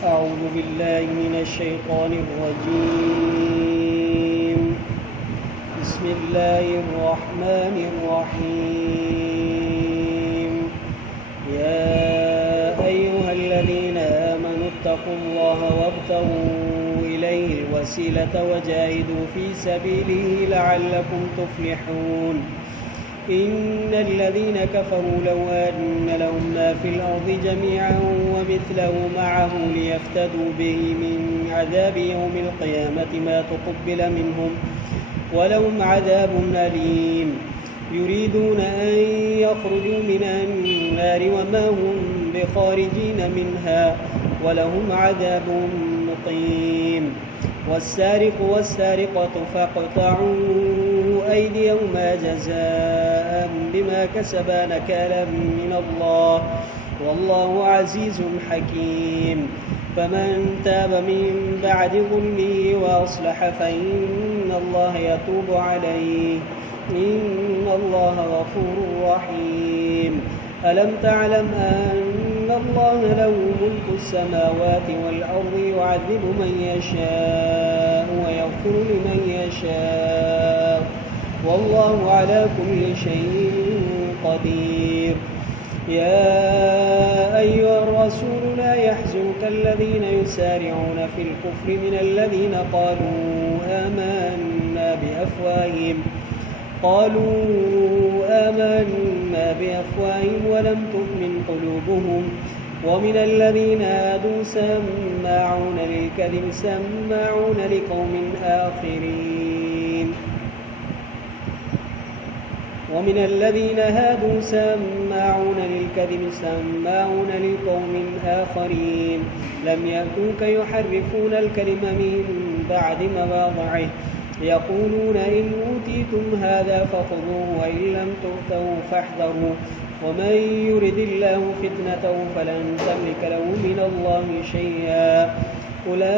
أعوذ بالله من الشيطان الرجيم. بسم الله الرحمن الرحيم. يا أيها الذين آمنوا اتقوا الله وابتغوا إليه الوسيلة وجاهدوا في سبيله لعلكم تفلحون. إن الذين كفروا لو أن لهم ما في الأرض جميعا ومثله معه ليفتدوا به من عذاب يوم القيامة ما تقبل منهم ولهم عذاب أليم. يريدون أن يخرجوا من النار وما هم بخارجين منها ولهم عذاب مقيم. والسارق والسارقة فاقطعوا أيديهما جزاء بما كسبا نكالا من الله والله عزيز حكيم. فمن تاب من بعد ظلمه وأصلح فإن الله يتوب عليه إن الله غفور رحيم. ألم تعلم أن الله له ملك السماوات والأرض يعذب من يشاء ويغفر لمن يشاء والله على كل شيء قدير. يا أيها الرسول لا يحزنك الذين يسارعون في الكفر من الذين قالوا آمنا بأفواههم ولم تؤمن قلوبهم. ومن الذين هادوا سماعون للكذب سماعون لقوم آخرين. ومن الذين هادوا سماعون للكذب سماعون لقوم آخرين لم يأتوك يحرفون الكلم من بعد مواضعه يقولون إن أوتيتم هذا فخذوه وإن لم تؤتوا فاحذروا ومن يرد الله فتنته فلن تملك له من الله شيئا. أولئك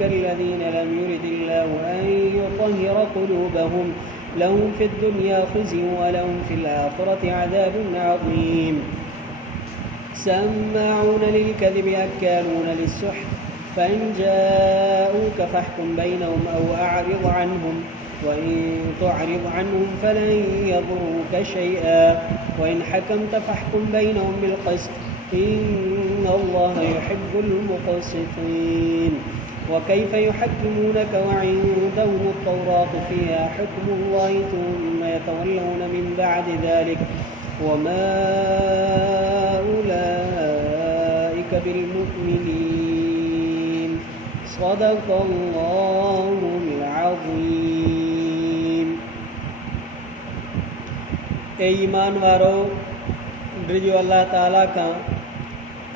الذين لم يرد الله أن يطهر قلوبهم لهم في الدنيا خزي ولهم في الآخرة عذاب عظيم. سماعون للكذب أكالون للسحت فإن جاءوك فاحكم بينهم أو أعرض عنهم وإن تعرض عنهم فلن يضروك شيئا وإن حكمت فاحكم بينهم بالقسط إن الله يحب المقسطين. وكيف يحكمونك وعندهم التوراة فيها حكم الله ثم يتولون من بعد ذلك وما أولئك بالمؤمنين. صدق الله العظيم. ए ईमान वारो ड्रिजो अल्लाह ताला का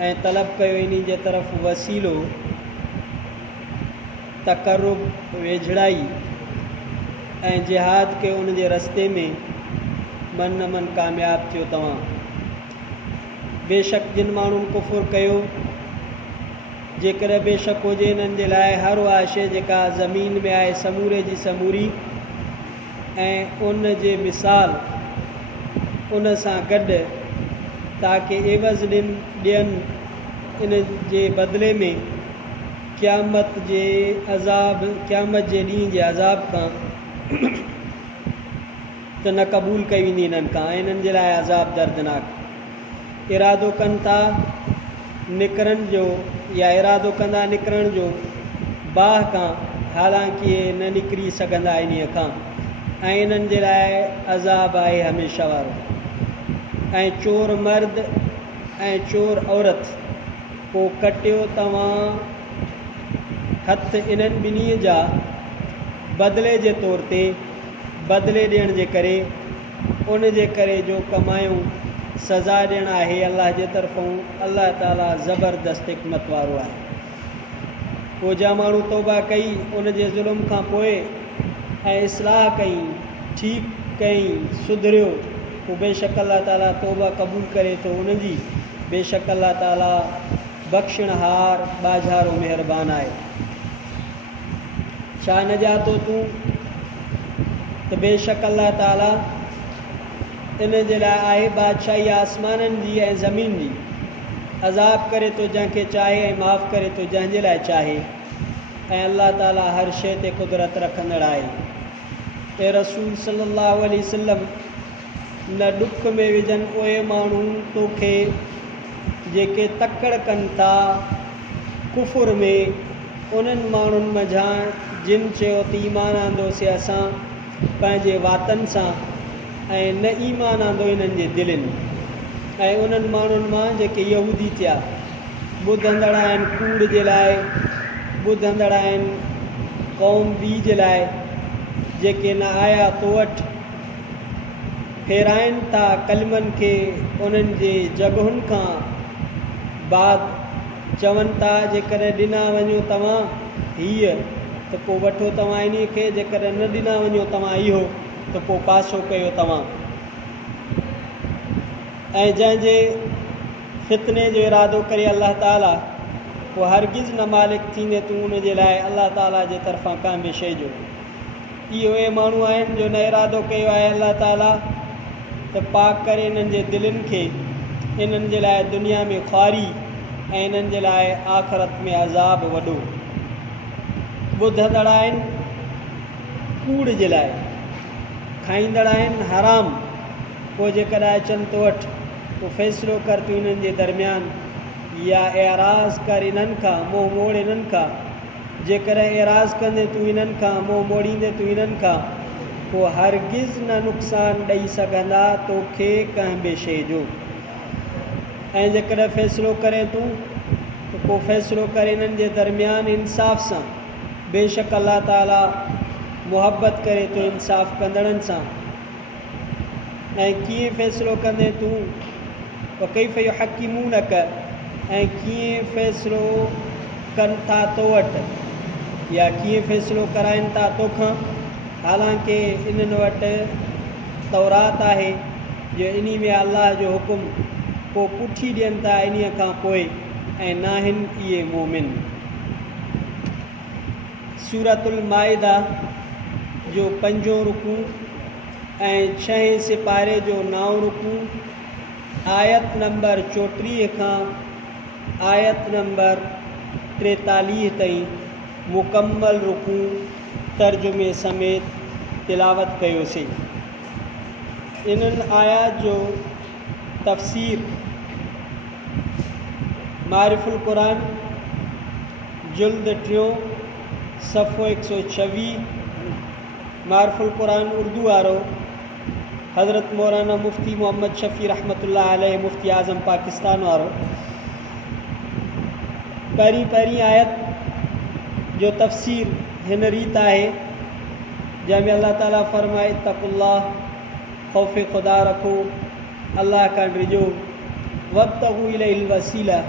ऐं तलब कयो इन जे तरफ़ वसीलो तक़र्रुब वेझड़ाई ऐं जिहाद के उन जे रस्ते में मन मन कामयाब थियो तव्हां। बेशक जिन माण्हुनि कुफ़ुर कयो जेकर बेशक हुजे इन्हनि जे लाइ हर उहा शइ जेका ज़मीन में आहे समूरे जी समूरी ऐं उन जे मिसाल उन सां गॾु ताकि एवज़ ॾियनि इन जे बदिले में क़यामत जे ॾींहं जे अज़ाब खां त न क़बूल कई वेंदी इन्हनि खां ऐं इन्हनि जे लाइ अज़ाब दर्दनाक। इरादो कनि था निकिरण जो या इरादो कंदा निकिरण जो बाह खां हालांकि इहे न निकिरी सघंदा इन्हीअ खां ऐं इन्हनि जे लाइ अज़ाब आहे हमेशह वारो। ऐं चोर मर्द ऐं चोर औरत पोइ कटियो तव्हां हथ इन्हनि ॿिन्ही जा बदिले जे तौर ते बदिले ॾियण जे करे उन जे करे जो कमायूं सज़ा ॾियणु आहे अल्लाह जे तरफ़ां। अल्लाह ताला ज़बरदस्त हिकमत वारो आहे। पोइ जा माण्हू तौबा कई उन जे ज़ुल्म खां पोइ ऐं इस्लाह कई ठीकु कई सुधरियो पोइ बेशक अल्लाह ताला तौबा क़बूल करे थो उनजी। बेशक अल्लाह ताला बख़्शणहार बाज़ारो महिरबान आहे। छा न ॼातो तूं त बेशक अल्लाह ताला इन जे लाइ आहे बादशाही आसमाननि जी ऐं ज़मीन जी अज़ाब करे तो जंहिंखे चाहे ऐं माफ़ करे तो जंहिंजे लाइ चाहे ऐं अल्लाह ताला हर शइ ते कुदरत रखंदड़ आहे। ऐं रसूल सल्लल्लाहु अलैहि वसल्लम न ॾुख में विझनि उहे माण्हू तोखे जेके तकड़ कनि था कुफुर में, उन्हनि माण्हुनि मंझां जिन चयो त ईमान आंदोसीं असां पंहिंजे वातनि सां ऐं न ईमान आंदो इन्हनि जे दिलनि, ऐं उन्हनि माण्हुनि मां जेके यहूदी थिया ॿुधंदड़ आहिनि कूड़ जे लाइ, ॿुधंदड़ आहिनि क़ौम ॿी जे लाइ, जेके न आया तो वटि फेराइनि था कलमनि खे उन्हनि जे जॻहुनि खां बाद, चवनि था जेकॾहिं ॾिना वञो तव्हां हीअ त पोइ वठो तव्हां इन खे, जेकॾहिं न ॾिना वञो तव्हां इहो त पोइ पासो कयो तव्हां। ऐं जंहिंजे फितने जो इरादो करे अल्लाह ताला पोइ हरगिज़ न मालिक थींदे तूं उनजे लाइ अल्लाह ताला जे तरफ़ां कंहिं बि शइ जो। इहे उहे माण्हू आहिनि जो न इरादो कयो आहे अल्लाह ताला त पाक करे इन्हनि जे दिलनि खे, इन्हनि जे लाइ दुनिया में ख़्वारी ऐं इन्हनि जे लाइ आख़िरत में अज़ाब वॾो। ॿुधंदड़ आहिनि कूड़ जे लाइ, खाईंदड़ आहिनि हराम, पोइ जेकॾहिं अचनि तो वटि पोइ फ़ैसिलो कर तूं इन्हनि जे दरमियान या एराज़ कर इन्हनि खां, मोह मोड़ इन्हनि खां। जेकॾहिं एराज़ कंदे तूं इन्हनि खां, मोह मोड़ींदे तूं इन्हनि खां, पोइ हरगिज़ न नुक़सानु ॾेई सघंदा तोखे कंहिं बि शइ जो। ऐं जेकॾहिं फ़ैसिलो करें तूं त पोइ फ़ैसिलो करे इन्हनि जे दरमियान इंसाफ़ सां, बेशक अल्लाह ताला मुहबत करे तो इंसाफ़ कंदड़नि सां। ऐं कीअं फ़ैसिलो कंदे तूं कैफ़ युहक्किमूनक, ऐं कीअं फ़ैसिलो कनि था तो वटि या कीअं फ़ैसिलो कराइनि था तोखां, हालांकि इन्हनि वटि तौरात आहे जो इन में अल्लाह जो हुकुम पोइ पुठी ॾियनि था इन खां पोइ, ऐं नाहिनि इहे मोमिन। सूरतुल माइदा जो 5 रुकू ऐं 6 सिपारे जो 9 रुकू, आयत नंबर 34 खां आयत नंबर 43 ताईं मुकम्मल रुकू तर्जुमे समेत तिलावत कयोसीं। इन्हनि आयात जो तफ़सीर मारिफुल क़ुरान जुल्द 3 सफ़ो 126, मारिफुल क़ुरान उर्दू वारो हज़रत मौलाना मुफ्ती मोहम्मद शफ़ी रहमतुल्लाह अलैह मुफ्ती आज़म पाकिस्तान वारो। पहिरीं आयत जो तफ़सीर हिन रीत आहे जंहिंमें अल्लाह ताला फ़रमाए इत्तक़ुल्लाह, ख़ौफ़ ख़ुदा रखो, अल्लाह खां डिॼो, वब्तग़ू इलैहिल वसीला,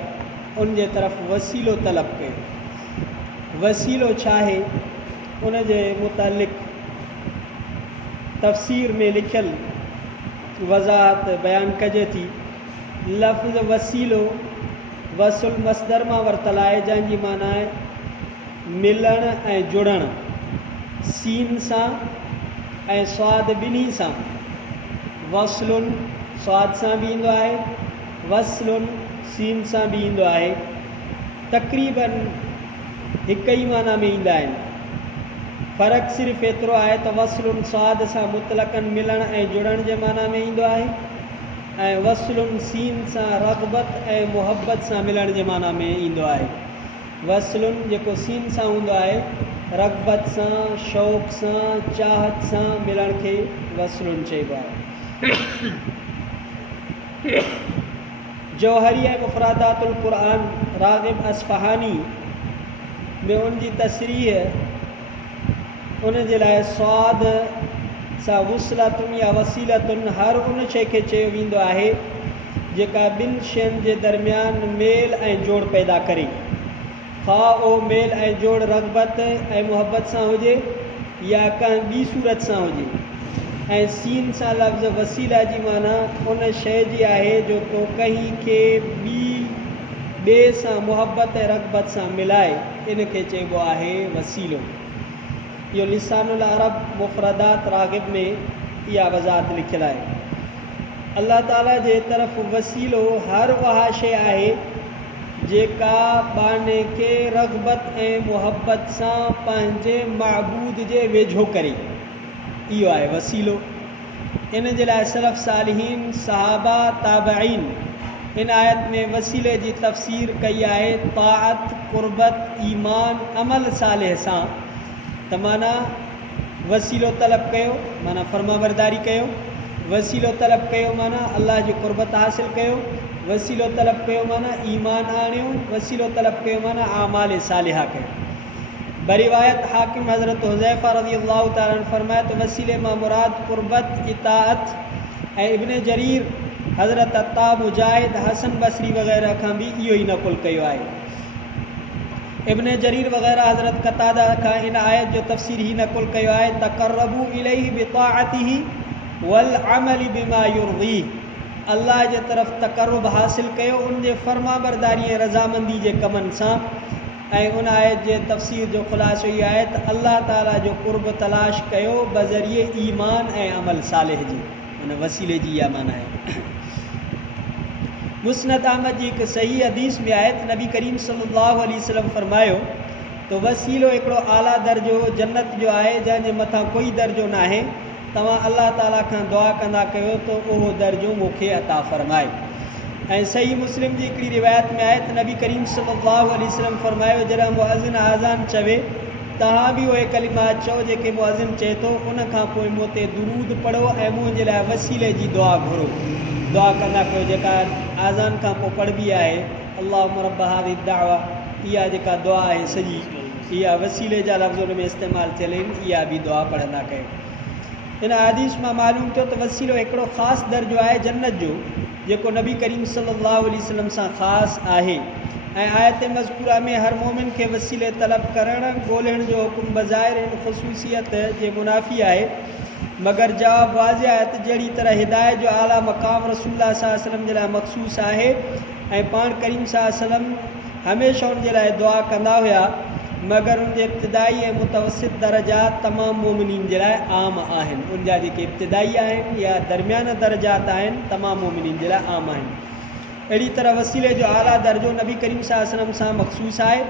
उन जे तरफ़ वसीलो तलब कयो। वसीलो छा आहे उन जे मुतालिक़ तफ़सीर में लिखियल वज़ाहत बयानु कजे थी। लफ़्ज़ वसीलो वसुल मसदर मां वरितल आहे, जंहिंजी माना आहे मिलणु ऐं जुड़णु, सीन सां ऐं स्वाद ॿिन्ही सां। वसलुन स्वाद सां बि ईंदो आहे, वसलुन सीन सां बि ईंदो आहे, तक़रीबन हिक ई माना में ईंदा आहिनि। फ़र्क़ु सिर्फ़ु एतिरो आहे त वसलुन स्वाद सां मुतलक़न मिलण ऐं जुड़ण जे माना में ईंदो आहे, ऐं वसलुन सीन सां रग़बत ऐं मुहबत सां मिलण जे माना में ईंदो आहे। वसलुन जेको सीन सां हूंदो आहे, रग़बत सां, शौक़ सां, चाहत सां मिलण खे वसलुन चइबो आहे। जौहरी ऐं मुफ़रादातुल क़ुरान राग़िब अस्फ़हानी में उन जी तसरीह उन जे लाइ स्वाद सां वुसलतुन या वसीलतुन हर उन शइ खे चयो वेंदो आहे जेका ॿिनि शयुनि जे दरमियान मेल ऐं जोड़ पैदा करे, ख़्वाह उहो मेल ऐं जोड़ रग़बत ऐं मुहबत सां हुजे या कंहिं ॿी सूरत सां हुजे। ऐं सीन सां लफ़्ज़ वसीला जी माना उन शइ जी आहे जो तो कंहिं खे ॿिए सां मुहबत ऐं रग़बत सां मिलाए, इन खे चइबो आहे वसीलो। इहो लिसानुल अरब मुफ़रदात राग़िब में इहा वज़ाहत लिखियलु आहे। अल्लाह ताला जे तरफ़ वसीलो हर उहा शइ आहे जेका बाने खे रग़बत ऐं मुहबत सां पंहिंजे महबूद जे वेझो करे, इहो आहे वसीलो। इन जे लाइ सलफ़ सालिहीन सहाबा ताबईन इन आयत में वसीले जी तफ़सीर कई आहे ताअत, क़ुर्बत, ईमान, अमल सालिह सां। त माना वसीलो तलब कयो माना फर्माबरदारी कयो, वसीलो तलब कयो माना अल्लाह जी क़ुर्बत हासिल कयो, वसीलो तलब कयो माना ईमान आणियो, वसीलो तलब कयो माना आमाल सालिहा कयो। बरिवायत हाकिम हज़रत हुज़ैफ़ा रज़ियल्लाहु ताला अन्हु फरमाए तो वसीले मां मुराद क़ुर्बत, इताअत ऐं इब्न जरीर हज़रत अत्ता, मुजाहिद, हसन बसरी वग़ैरह खां बि इहो ई नक़ुल कयो आहे। इब्न जरीर वग़ैरह हज़रत कतादा खां इन आयत जो तफ़सीर ही नक़ुल कयो आहे तक़र्रबू इलैहि बिताअतिही वल अमल बिमा युर्दी, अल्लाह जे तरफ़ तक़र्रुब हासिल कयो उन जे फर्माबरदारी ऐं रज़ामंदी जे कमनि सां। ऐं उन आयत जे तफ़सीर जो ख़ुलासो इहो आहे त अल्लाह ताला जो क़ुर्ब तलाश कयो बज़रिए ईमान ऐं अमल सालिह जी, उन वसीले जी इहा माना आहे। मुस्नद अहमद जी हिकु सही हदीस में आहे त नबी करीम सल्लल्लाहु अलैहि वसल्लम फरमायो तो वसीलो हिकिड़ो आला दर्जो जन्नत जो आहे जंहिंजे मथां कोई दर्जो न आहे। तव्हां अल्लाह ताला खां दुआ कंदा कयो तो उहो दर्जो मूंखे अता फ़रमाए। ऐं सही मुस्लिम जी हिकिड़ी रिवायत में आहे त नबी करीम सल्लल्लाहु अलैहि वसल्लम फरमायो जॾहिं मुअज़िन आज़ान चवे तव्हां बि उहे कलिमात चओ जेके मुअज़िन चए थो, उन खां पोइ मूं ते दुरूद पढ़ो ऐं मुंहिंजे लाइ वसीले जी दुआ घुरो। दुआ कंदा कयो जेका आज़ान खां पोइ पढ़बी आहे अल्लाहुम्मा रब्ब हाज़िहि दावा, इहा जेका दुआ आहे सॼी इहा वसीले जा लफ़्ज़ उन में इस्तेमालु थियल आहिनि, इहा बि दुआ पढ़ंदा कयो। इन हदीस मां मालूम थियो त वसीलो हिकिड़ो ख़ासि दर्जो आहे जन्नत जो जेको नबी करीम सल्लल्लाहु अलैहि वसल्लम सां ख़ासि आहे। ऐं आयत मज़कूरा में हर मोमिन खे वसीले तलब करणु ॻोल्हण जो हुकुम बज़ाहिर इन ख़ुसूसियत जे मुनाफ़ी आहे, मगर जवाब वाज़िह आहे त जहिड़ी तरह हिदायत जो आला मक़ाम रसूलुल्लाह सल्लल्लाहु अलैहि वसल्लम जे लाइ मख़सूस आहे ऐं पाण करीम सल्लल्लाहु अलैहि वसल्लम हमेशह उन जे लाइ दुआ कंदा हुआ, मगर उन जे इब्तिदाई ऐं मुतवसित दर्जात तमामु मोमिनीन जे लाइ आम आहिनि। उन जा जेके इब्तिदाई आहिनि या दरमियाना दर्जात आहिनि तमामु मोमिनीन जे लाइ आम आहिनि। अहिड़ी तरह वसीले जो आला दर्जो नबी करीम सल्लल्लाहु अलैहि वसल्लम सां मख़सूस आहे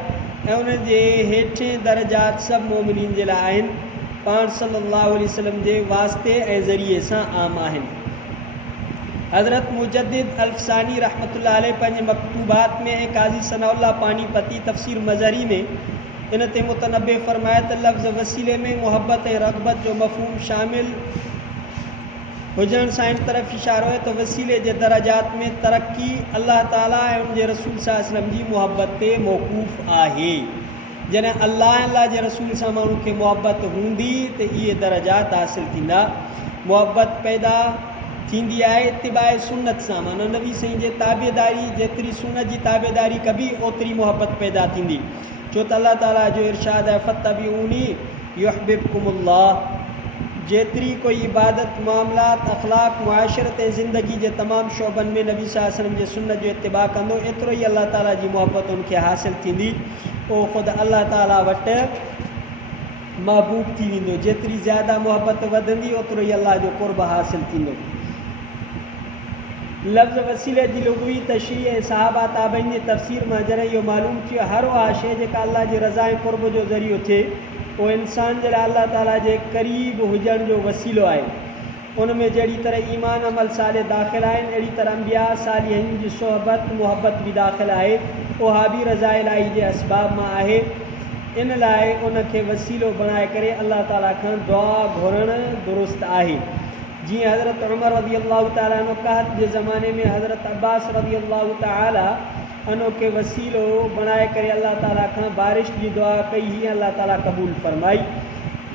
ऐं उन जे हेठि दर्जात सभु मोमिनीन जे लाइ आहिनि, पाण सल्लल्लाहु अलैहि वसल्लम जे वास्ते ऐं ज़रिए सां आम आहिनि। हज़रत मुजद्दिद अल्फ़सानी रहमतुल्लाह अलैह पंहिंजे मकतूबात में ऐं काज़ी सनाउल्लाह पानीपती तफ़सीर मज़हरी में इन ते मुतनब्बे फ़रमाए त लफ़्ज़ वसीले में मुहबत ऐं रग़बत जो मफ़हूम शामिल हुजण सां इन तरफ़ इशारो आहे त वसीले जे दर्जात में तरक्की अल्लाह ताला ऐं उन जे रसूल सल्लल्लाहु अलैहि वसल्लम जी मुहबत ते मौक़ूफ़ आहे। जॾहिं अल्लाह ऐं अल्लाह जे रसूल सां माण्हू खे मुहबत हूंदी त इहे दर्जात हासिल थींदा। मुहबत पैदा थींदी आहे इत्तिबाए सुन्नत सां, माना नबी साईं जे ताबेदारी जेतिरी सुन्नत जी ताबेदारी कबी ओतिरी मुहबत पैदा थींदी, छो त अल्लाह ताला जो इरशाद आहे फत्तबिऊनी युहब्बिबकुमुल्लाह। जेतिरी कोई इबादत, मामलात, अखलाक, मुआशरत ऐं ज़िंदगी जे तमामु शोबनि में नबी सल्लल्लाहु अलैहि वसल्लम जे सुन्नत जो इत्तिबा कंदो एतिरो ई अल्लाह ताला जी मुहबत उनखे हासिल थींदी, उहो ख़ुदि अल्लाह ताला वटि महबूब थी वेंदो। जेतिरी ज़्यादा मुहबत वधंदी ओतिरो ई अल्लाह जो क़ुर्ब हासिल थींदो। लफ़्ज़ वसीले जी लुग़वी तशरीह ऐं सहाबा ताबईन जी तफ़सीर मां जॾहिं इहो मालूम थियो हर उहा शइ जेका अल्लाह जे रज़ा ऐं क़ुर्ब जो ज़रियो थिए उहो इंसान जे लाइ अल्लाह ताला जे क़रीब हुजण जो वसीलो आहे। उन में जहिड़ी तरह ईमान अमल साले दाख़िल आहिनि अहिड़ी तरह अंबिया सालिहीन जी सोहबत मुहबत बि दाख़िल आहे, उहा बि रज़ा इलाही जे असबाब मां आहे। इन लाइ उन खे वसीलो बणाए करे अल्लाह ताला खां दुआ घुरणु दुरुस्त आहे। जीअं हज़रत उमर रज़ी अल्लाह ताला अन्हु कहत जे ज़माने में हज़रत अब्बास रज़ी अल्लाह ताला अन्हु खे वसीलो बणाए करे अल्लाह ताला खां बारिश जी दुआ कई, हीअं अल्लाह ताला क़बूल फरमाई।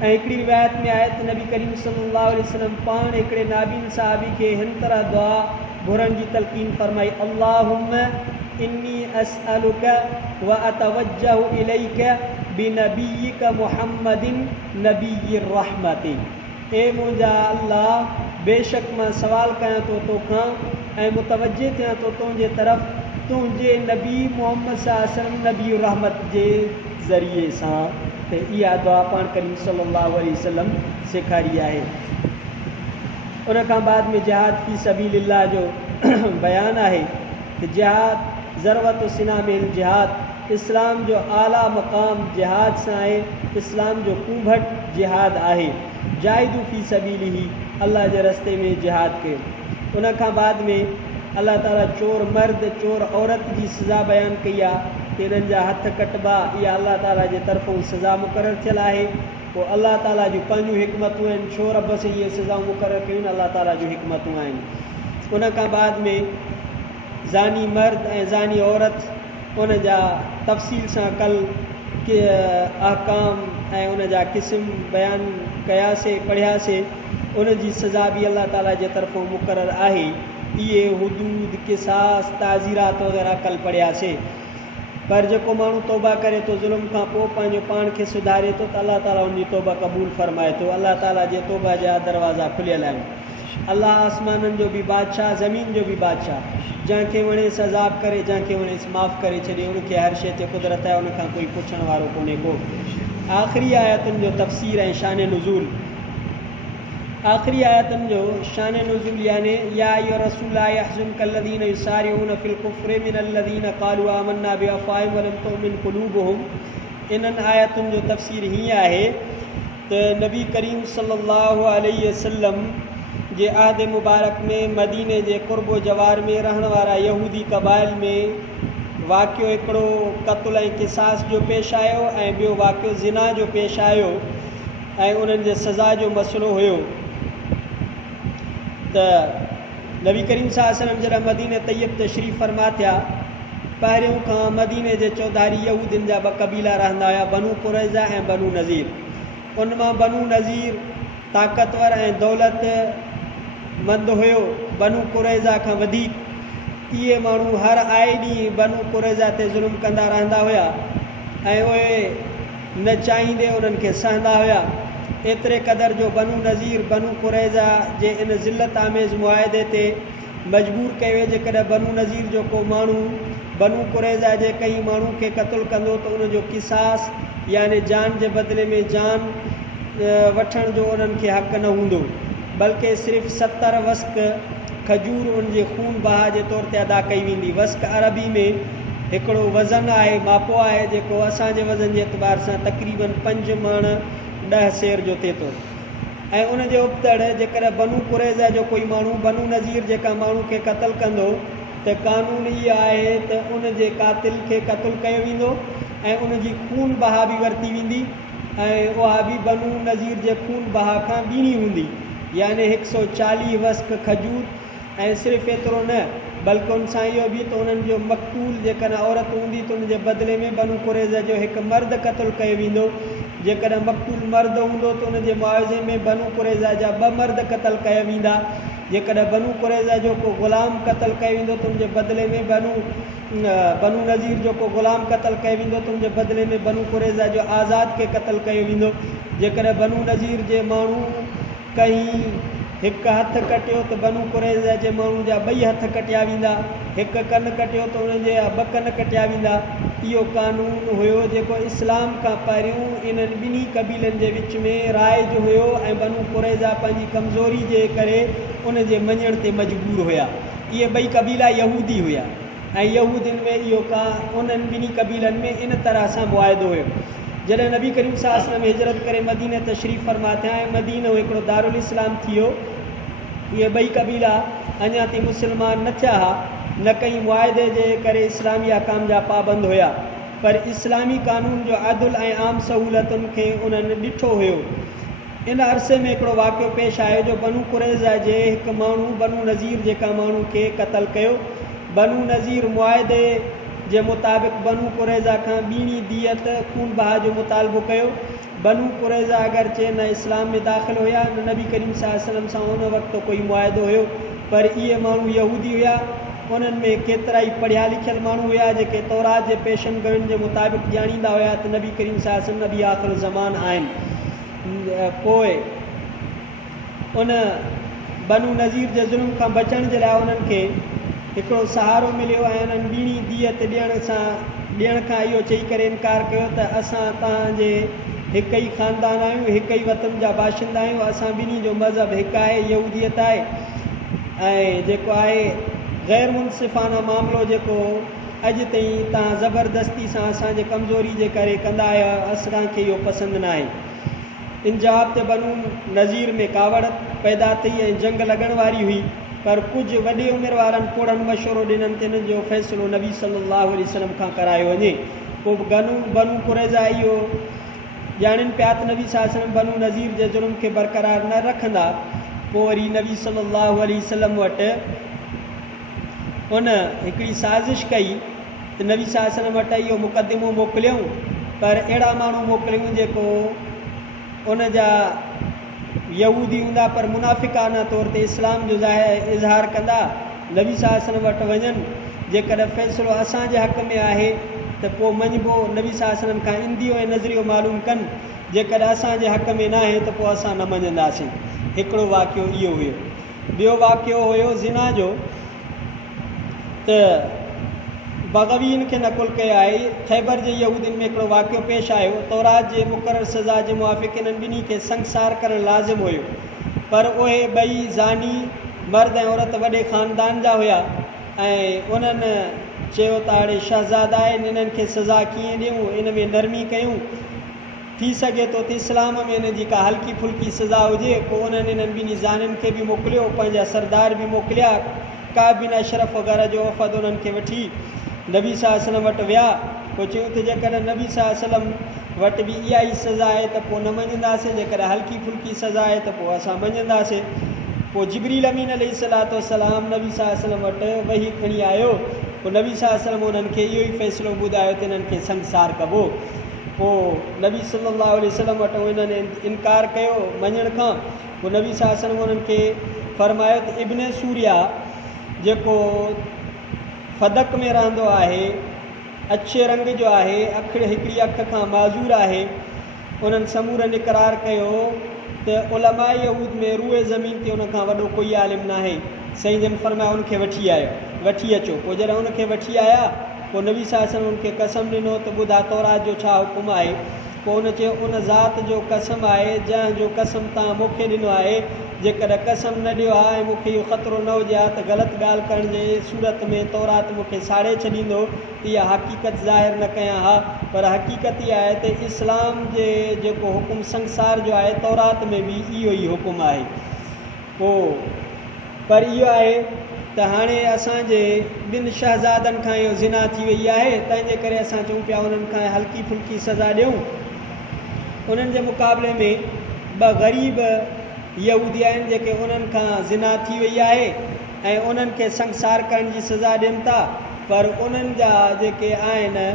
ऐं हिकिड़ी रिवायत में आहे त नबी करीम सल्लल्लाहु अलैहि वसल्लम पाण हिकिड़े नाबीन साहबी खे हिन तरह दुआ घुरण जी तलक़ीन फरमाई अल्लाहुम्मा इन्नी अस्अलुका व अतवज्जहु इलैका बिनबिय्यिका मुहम्मदिन नबिय्यिर रहमति। ए मुंहिंजा अल्लाह बेशक मां सवाल कयां थो तोखां ऐं मुतवजे थियां थो तुंहिंजे तरफ़ तुंहिंजे नबी मुहम्मद सल्लल्लाहु अलैहि वसल्लम नबी रहमत जे ज़रिए सां। त इहा दुआ पाण करीम सल्लल्लाहु अलैहि वसल्लम सेखारी आहे। उन खां बाद में जिहाद फी सबीलिल्लाह जो बयान आहे कि जिहाद ज़रूरत सिना में जिहाद इस्लाम जो आला मक़ाम जिहाद सां आहे। इस्लाम जो कुंभट जिहाद आहे। जाहिदू फी सबीलिही अल्लाह जे रस्ते में जिहाद कयो। उन खां बाद में अल्लाह ताला चोर मर्द चोर औरत जी सज़ा बयान कई आहे कि इन्हनि जा हथ कटबा। इहा अल्लाह ताला जे तरफ़ों सज़ा मुक़ररु थियल आहे। पोइ अल्लाह ताला जूं पंहिंजूं हिकमतूं आहिनि। छो रब से इहे सज़ाऊं मुक़ररु कयूं अल्लाह ताला जूं हिकमतूं आहिनि। उन खां बाद में ज़ानी मर्द ऐं ज़ानी औरत उन जा तफ़सील सां कल के अहकाम ऐं उन जा क़िस्म बयान कयासीं पढ़ियासीं। उन जी सज़ा बि अल्लाह ताला जे तरफ़ों मुक़ररु आहे। इहे हुदूद क़िसास ताज़ीरात वग़ैरह कल पढ़ियासीं। पर जेको माण्हू तौबा करे तो ज़ुल्म खां पोइ पंहिंजो पाण खे सुधारे थो त अल्लाह ताला उनजी तौबा क़बूल फरमाए थो। अल्लाह ताला जे तौबा जा दरवाज़ा खुलियल आहिनि। अल्लाह आसमाननि जो बि बादशाह ज़मीन जो बि बादशाह जंहिंखे वणे अज़ाब करे जंहिंखे वणे माफ़ु करे छॾे। उनखे हर शइ ते कुदरत आहे। उनखां कोई पुछण वारो कोन्हे को। आख़िरी आयतुनि जो तफ़सीर ऐं शान नुज़ूल। आख़िरी आयतुनि जो शान नुज़ूल यानी या अय्युहा रसूल ला यहज़ुनका अल्लज़ीना युसारिऊना फिल कुफ़्रि मिनल्लज़ीना क़ालू आमन्ना बिअफ़वाहिहिम वलम तुमिन क़ुलूबुहुम। इन्हनि आयतुनि जो तफ़सीर हीअं आहे त नबी करीम सल्लल्लाहु अलैहि वसल्लम जे आहद मुबारक में मदीने जे क़ुर्बो जवार में रहण वारा यहूदी क़बाइल में वाक़ियो हिकिड़ो क़त्ल ऐं क़िसास जो पेश आयो ऐं ॿियो वाक़ियो ज़िना जो पेश आयो ऐं उन्हनि जे सज़ा जो मसइलो हुयो त नबी करीम सल्लल्लाहु अलैहि वसल्लम जॾहिं मदीने तैयब तशरीफ़ फरमा थिया पहिरियों खां मदीने जे चौधारी यहूदियुनि जा ॿ क़बीला रहंदा हुआ बनू कुरैज़ा ऐं बनू नज़ीर। उन मां बनू नज़ीर ताक़तवर ऐं दौलत मंद हुयो बनू कुरैज़ा खां वधीक। इहे माण्हू हर आए ॾींहुं बनू कुरैज़ा ते ज़ुल्म कंदा रहंदा हुआ ऐं उहे न चाहींदे उन्हनि खे सहंदा हुआ। एतिरे क़दर जो बनू नज़ीर बनू कुरैज़ा जे इन ज़िल्लत आमेज़ मुआहिदे ते मजबूर कयो। जेकॾहिं बनू नज़ीर जो को माण्हू बनू कुरैज़ा जे कंहिं माण्हू खे क़त्ल कंदो त उनजो क़िसास यानी जान जे बदिले में जान वठण जो उन्हनि खे हक़ न हूंदो बल्कि सिर्फ़ु 70 वस्क खजूर उनजे खून बहा जे तौर ते अदा कई वेंदी। वस्क अरबी में हिकिड़ो वज़न आहे मापो आहे जेको असांजे वज़न जे एतबार सां तक़रीबन 5 मण 10 सेर जो थिए थो। ऐं उनजे उबतड़ जेकॾहिं बनू कुरैज़ा जो कोई माण्हू बनू नज़ीर जेका माण्हू खे क़त्ल कंदो त क़ानून इहा आहे त उनजे कातिल खे क़त्ल कयो वेंदो ऐं उनजी खून बहा बि वरिती वेंदी ऐं उहा बि बनू नज़ीर जे खून बहा खां ॿीणी हूंदी यानी 140 वस्क खजूर। ऐं सिर्फ़ु एतिरो न बल्कि उन सां इहो बि त उन्हनि जो मक़तूल जेकॾहिं औरत हूंदी त उनजे बदिले में बनू कुरैज़ा जो हिकु मर्द क़त्ल कयो वेंदो। जेकॾहिं मक़तूल मर्द हूंदो त उनजे मुआविज़े में बनू कुरैज़ा जा 2 मर्द क़त्ल कया वेंदा। जेकॾहिं बनू कुरैज़ा जो को ग़ुलाम क़त्ल कयो वेंदो त उनजे बदिले में बनू नज़ीर जो को ग़ुलाम क़त्ल कयो वेंदो त उनजे बदिले में बनू कुरैज़ा जो आज़ाद खे क़त्ल कयो वेंदो। जेकॾहिं बनू नज़ीर जे माण्हू कहीं हिकु हथ कटियो त बनू कुरैज़ा जे माण्हू जा 2 हथ कटिया वेंदा। हिकु कनु कटियो त उनजे 2 कन कटिया वेंदा। इहो कानून हुयो जेको इस्लाम खां पहिरियों इन्हनि ॿिन्ही क़बीलनि जे विच में राइज हुयो ऐं बनू कुरैज़ा पंहिंजी कमज़ोरी जे करे उन जे मञण ते मजबूर हुया। इहे 2 क़बीला यहूदी हुया ऐं यहूदियुनि में इहो उन्हनि ॿिन्ही क़बीलनि में इन तरह सां मुआहिदो हुयो। जॾहिं नबी करीम सल्लल्लाहु अलैहि वसल्लम हिजरत करे मदीने तशरीफ़ फरमा थिया ऐं मदीनो हिकिड़ो दारुल इस्लाम थी वियो। इहे 2 क़बीला अञा ताईं मुस्लमान न थिया हुआ न कंहिं मुआहिदे जे करे इस्लामी अहकाम जा पाबंद हुया पर इस्लामी कानून जो अदल ऐं आम सहूलतुनि खे उन्हनि ॾिठो हुयो। इन अरसे में हिकिड़ो वाक़ियो पेश आयो जो बनू कुरैज़ा जे हिकु माण्हू बनू नज़ीर जेका माण्हू खे क़त्ल कयो। बनू नज़ीर मुआहिदे जे मुताबिक़ बनू कुरैज़ा खां ॿीणी दियत खून बहा जो मुतालबो कयो। बनू कुरैज़ा अगरचे न इस्लाम में दाख़िल हुया न नबी करीम सल्लल्लाहु अलैहि वसल्लम सां उन वक़्तु कोई मुआहिदो हुयो पर इहे माण्हू यहूदी हुया। उन्हनि में केतिरा ई पढ़िया लिखियल माण्हू हुया जेके तौरात जे पेशन गोयुनि जे मुताबिक़ ॼाणींदा हुया त नबी करीम सल्लल्लाहु अलैहि वसल्लम नबी आख़िर ज़मान आहिनि। पोइ उन बनू नज़ीर जे ज़ुल्म खां बचण जे लाइ उन्हनि खे हिकिड़ो सहारो मिलियो ऐं उन्हनि ॿीणी दियत ॾियण खां इहो चई करे इनकार कयो त असां तव्हांजे हिकु ई ख़ानदान आहियूं, हिकु ई वतन जा बाशिंदा आहियूं, असां ॿिन्ही जो मज़हब हिकु आहे, यहूदियत आहे। ऐं जेको आहे ग़ैर मुनसिफ़ाना मामिलो जेको अॼु ताईं तव्हां ज़बरदस्ती सां असांजे कमज़ोरी जे करे कंदा आहियो, असांखे इहो पसंदि न आहे। इंजाब ते बनू नज़ीर में कावड़ पैदा थी ऐं जंग लॻण वारी हुई, पर कुझु वॾे उमिरि वारनि कोड़नि मशवरो ॾिननि त हिननि जो फ़ैसिलो नबी सल्लल्लाहु अलैहि वसल्लम खां करायो वञे। पोइ बनू कुरैज़ा इहो ॼाणनि पिया त नबी सल्लल्लाहु अलैहि वसल्लम बनू नज़ीर जे ज़ुल्म खे बरक़रार न रखंदा। पोइ वरी नबी सल्लल्लाहु अलैहि वसल्लम वटि उन हिकिड़ी साज़िश कई त नबी सल्लल्लाहु अलैहि वसल्लम वटि इहो मुक़दमो मोकिलियऊं, पर अहिड़ा माण्हू मोकिलियूं जेको उन जा यहूदी हूंदा पर मुनाफ़िक़ाना तौर ते इस्लाम जो इज़हार कंदा, नबी सल्लल्लाहु अलैहि वसल्लम वटि वञनि। जेकॾहिं फ़ैसिलो असांजे हक़ में आहे त पोइ मञिबो, नबी सल्लल्लाहु अलैहि वसल्लम खां इंदियो ऐं नज़रियो मालूम कनि। जेकॾहिं असांजे हक़ में न आहे त पोइ असां न मञंदासीं। हिकिड़ो वाक़ियो इहो हुयो। ॿियो वाक़ियो हुयो ज़िना जो, त बग़वीन खे नकुल कयो आहे। ख़ैबर जे यहूदियुनि में हिकिड़ो वाक़ियो पेश आयो। तौरात जे मुक़रर सज़ा जे मुआफ़िक़ इन्हनि ॿिन्ही खे संसार करणु लाज़िम हुयो, पर उहे ॿई ज़ानी मर्द ऐं औरत वॾे ख़ानदान जा हुया ऐं उन्हनि चयो त हाणे शहज़ादा आहिनि, इन्हनि खे सज़ा कीअं ॾियूं, इन में नरमी कयूं। थी सघे थो त इस्लाम में इन जी का हल्की फुल्की सज़ा हुजे। पोइ उन्हनि इन्हनि ॿिन्ही ज़ानियुनि खे बि मोकिलियो, पंहिंजा सरदार बि मोकिलिया। का बिन अशरफ वग़ैरह जो वफ़द उन्हनि खे वठी नबी सल्लल्लाहु अलैहि वसल्लम वटि विया। पोइ चयूं त जेकॾहिं नबी सल्लल्लाहु अलैहि वसल्लम वटि बि इहा ई सज़ा आहे त पोइ न मञंदासीं, जेकॾहिं हल्की फुल्की सज़ा आहे त पोइ असां मञंदासीं। पोइ जिब्रील अमीन अलैहिस्सलातु वस्सलाम नबी सल्लल्लाहु अलैहि वसल्लम वटि वही खणी आयो। पोइ नबी सल्लल्लाहु अलैहि वसल्लम उन्हनि खे इहो ई फ़ैसिलो ॿुधायो त इन्हनि खे संसार कबो। पोइ नबी सल्लल्लाहु अलैहि वसल्लम वटि इन्हनि इनकार कयो मञण खां। पोइ नबी सल्लल्लाहु अलैहि वसल्लम उन्हनि खे फ़रमायो त इब्न सूरिया जेको फदक में रहंदो आहे, अछे रंग जो आहे, हिकिड़ी अख खां माज़ूर आहे, उन्हनि समूरनि इक़रार कयो त उलमा यहूद में रूए ज़मीन ते उन खां वॾो कोई आलिम न आहे। साईं जन फ़रमायो उनखे वठी अचो। पोइ जॾहिं उनखे वठी आया, पोइ नबी सल्लल्लाहु अलैहि वसल्लम उनखे कसम ॾिनो त ॿुधा तौरात जो छा हुकुम आहे। पोइ उन चयो उन ज़ात जो कसम आहे जंहिंजो कसम तव्हां मूंखे ॾिनो आहे, जेकॾहिं कसम न ॾियो हा ऐं मूंखे इहो ख़तरो न हुजे हा त ग़लति ॻाल्हि करण जे सूरत में तौरात मूंखे साड़े छॾींदो। इहा हक़ीक़त ज़ाहिर न कयां हा, पर हक़ीक़त इहा आहे त इस्लाम जे जेको हुकुम संसार जो आहे, तौरात में बि इहो ई हुकुम आहे। पोइ पर इहो आहे त हाणे असांजे ॿिनि शहज़ादनि खां इहो ज़िना थी वई आहे, तंहिंजे करे असां चऊं पिया उन्हनि खां हल्की फुल्की सज़ा ॾियूं। उन्हनि जे मुक़ाबले में ॿ ग़रीब यहूदी आहिनि जेके उन्हनि खां ज़िना थी वई आहे ऐं उन्हनि खे संसार करण जी सज़ा ॾियनि था। पर उन्हनि जा जेके आहिनि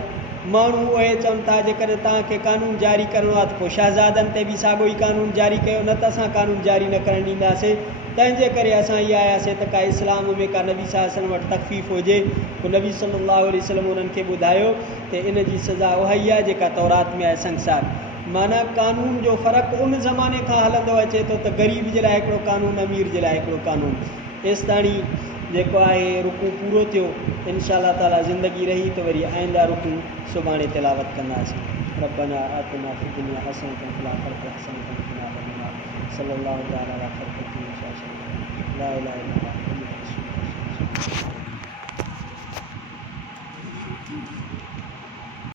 माण्हू उहे चवनि था जेकॾहिं तव्हांखे कानून जारी करिणो आहे त पोइ शहज़ादनि ते बि साॻियो ई कानून जारी कयो, न त असां कानून जारी न करणु ॾींदासीं। तंहिंजे करे असां इहा आयासीं त का इस्लाम में का नबी सल्लल्लाहु अलैहि वसल्लम वटि तकफ़ीफ़ हुजे। पोइ नबी सल्लल्लाहु अलैहि वसल्लम उन्हनि खे ॿुधायो त इन जी सज़ा उहा ई आहे जेका तौरात में आहे, संसार। माना कानून जो फ़र्क़ु उन ज़माने खां हलंदो अचे थो त ग़रीब जे लाइ हिकिड़ो कानून, अमीर जे लाइ हिकिड़ो कानून। तेसि ताणी जेको आहे रुकू पूरो थियो। इंशा अल्लाह ताला ज़िंदगी रही त वरी आईंदा रुकू सुभाणे तिलावत कंदासीं। रब्बना आतिना फ़िद दुनिया हसनतन व फ़िल आख़िरति हसनतन व क़िना अज़ाबन्नार। सल्लल्लाहु तआला अला ख़ैरि ला इलाहा इल्लल्लाह।